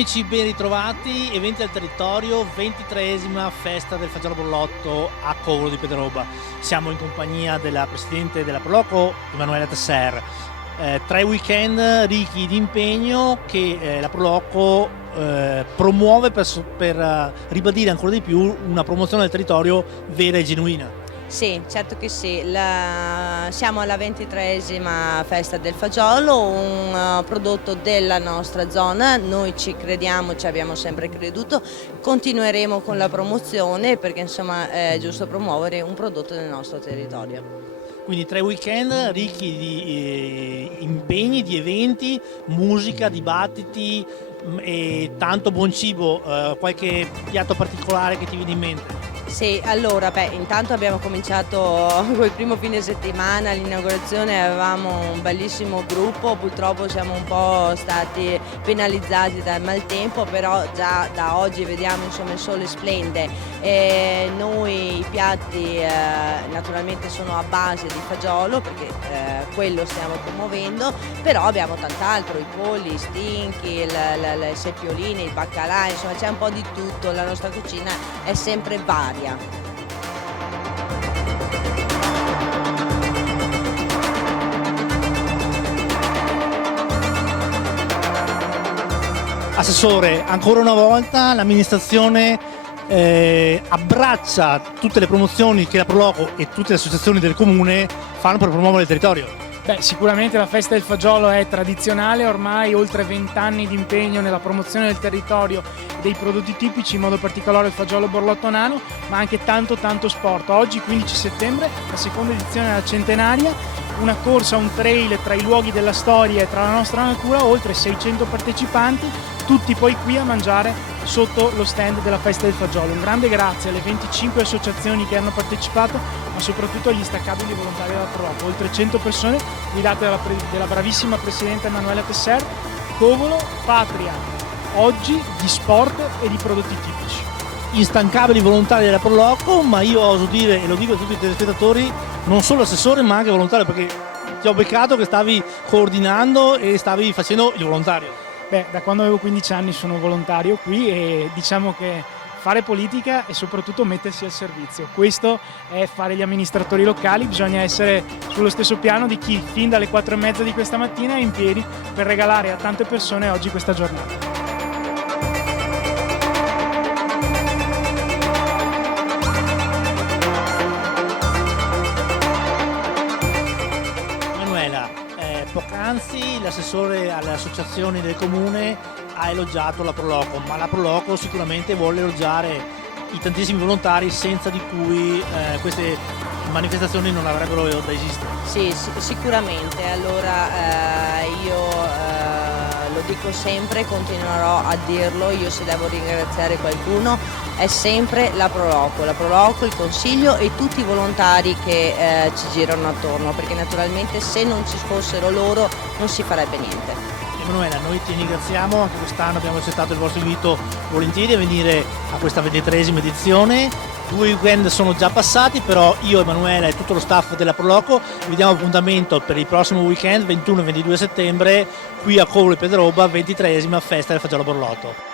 amici, ben ritrovati, eventi del territorio, 23esima festa del Fagiolo Borlotto a Covolo di Piederobba. Siamo in compagnia della Presidente della Proloco, Emanuela Tesser. 3 weekend ricchi di impegno che la Proloco promuove per ribadire ancora di più una promozione del territorio vera e genuina. Sì, certo che sì, siamo alla 23esima festa del fagiolo, un prodotto della nostra zona, noi ci crediamo, ci abbiamo sempre creduto, continueremo con la promozione perché insomma è giusto promuovere un prodotto del nostro territorio. Quindi 3 weekend ricchi di impegni, di eventi, musica, dibattiti e tanto buon cibo, qualche piatto particolare che ti viene in mente? Sì, allora, intanto abbiamo cominciato col primo fine settimana, all'inaugurazione avevamo un bellissimo gruppo, purtroppo siamo un po' stati penalizzati dal maltempo, però già da oggi vediamo insomma il sole splende e noi i piatti naturalmente sono a base di fagiolo perché quello stiamo promuovendo, però abbiamo tant'altro, i polli, i stinchi, le seppioline, il baccalà, insomma c'è un po' di tutto, la nostra cucina è sempre varia. Assessore, ancora una volta l'amministrazione abbraccia tutte le promozioni che la Proloco e tutte le associazioni del comune fanno per promuovere il territorio. Sicuramente la festa del fagiolo è tradizionale, ormai oltre 20 anni di impegno nella promozione del territorio e dei prodotti tipici, in modo particolare il fagiolo borlotto nano, ma anche tanto sport. Oggi 15 settembre, la seconda edizione della centenaria, una corsa, un trail tra i luoghi della storia e tra la nostra natura, oltre 600 partecipanti, tutti poi qui a mangiare sotto lo stand della festa del fagiolo. Un grande grazie alle 25 associazioni che hanno partecipato, ma soprattutto agli instancabili volontari della Proloco, oltre 100 persone guidate dalla bravissima Presidente Emanuela Tesser. Covolo, patria, oggi di sport e di prodotti tipici. Instancabili volontari della Proloco, ma io oso dire, e lo dico a tutti i telespettatori, non solo assessore ma anche volontario, perché ti ho beccato che stavi coordinando e stavi facendo il volontario. Da quando avevo 15 anni sono volontario qui e diciamo che fare politica e soprattutto mettersi al servizio. Questo è fare gli amministratori locali, bisogna essere sullo stesso piano di chi fin dalle 4:30 di questa mattina è in piedi per regalare a tante persone oggi questa giornata. Poc'anzi l'assessore alle associazioni del comune ha elogiato la Proloco, ma la Proloco sicuramente vuole elogiare i tantissimi volontari senza di cui queste manifestazioni non avrebbero da esistere. Sì, sicuramente, allora io lo dico sempre, continuerò a dirlo, io se devo ringraziare qualcuno è sempre la Proloco, il Consiglio e tutti i volontari che ci girano attorno, perché naturalmente se non ci fossero loro non si farebbe niente. Emanuela, noi ti ringraziamo, anche quest'anno abbiamo accettato il vostro invito volentieri a venire a questa 23esima edizione. 2 weekend sono già passati, però io, Emanuela e tutto lo staff della Proloco vi diamo appuntamento per il prossimo weekend 21 e 22 settembre qui a Covolo di Piederobba, 23esima festa del Fagiolo Borlotto.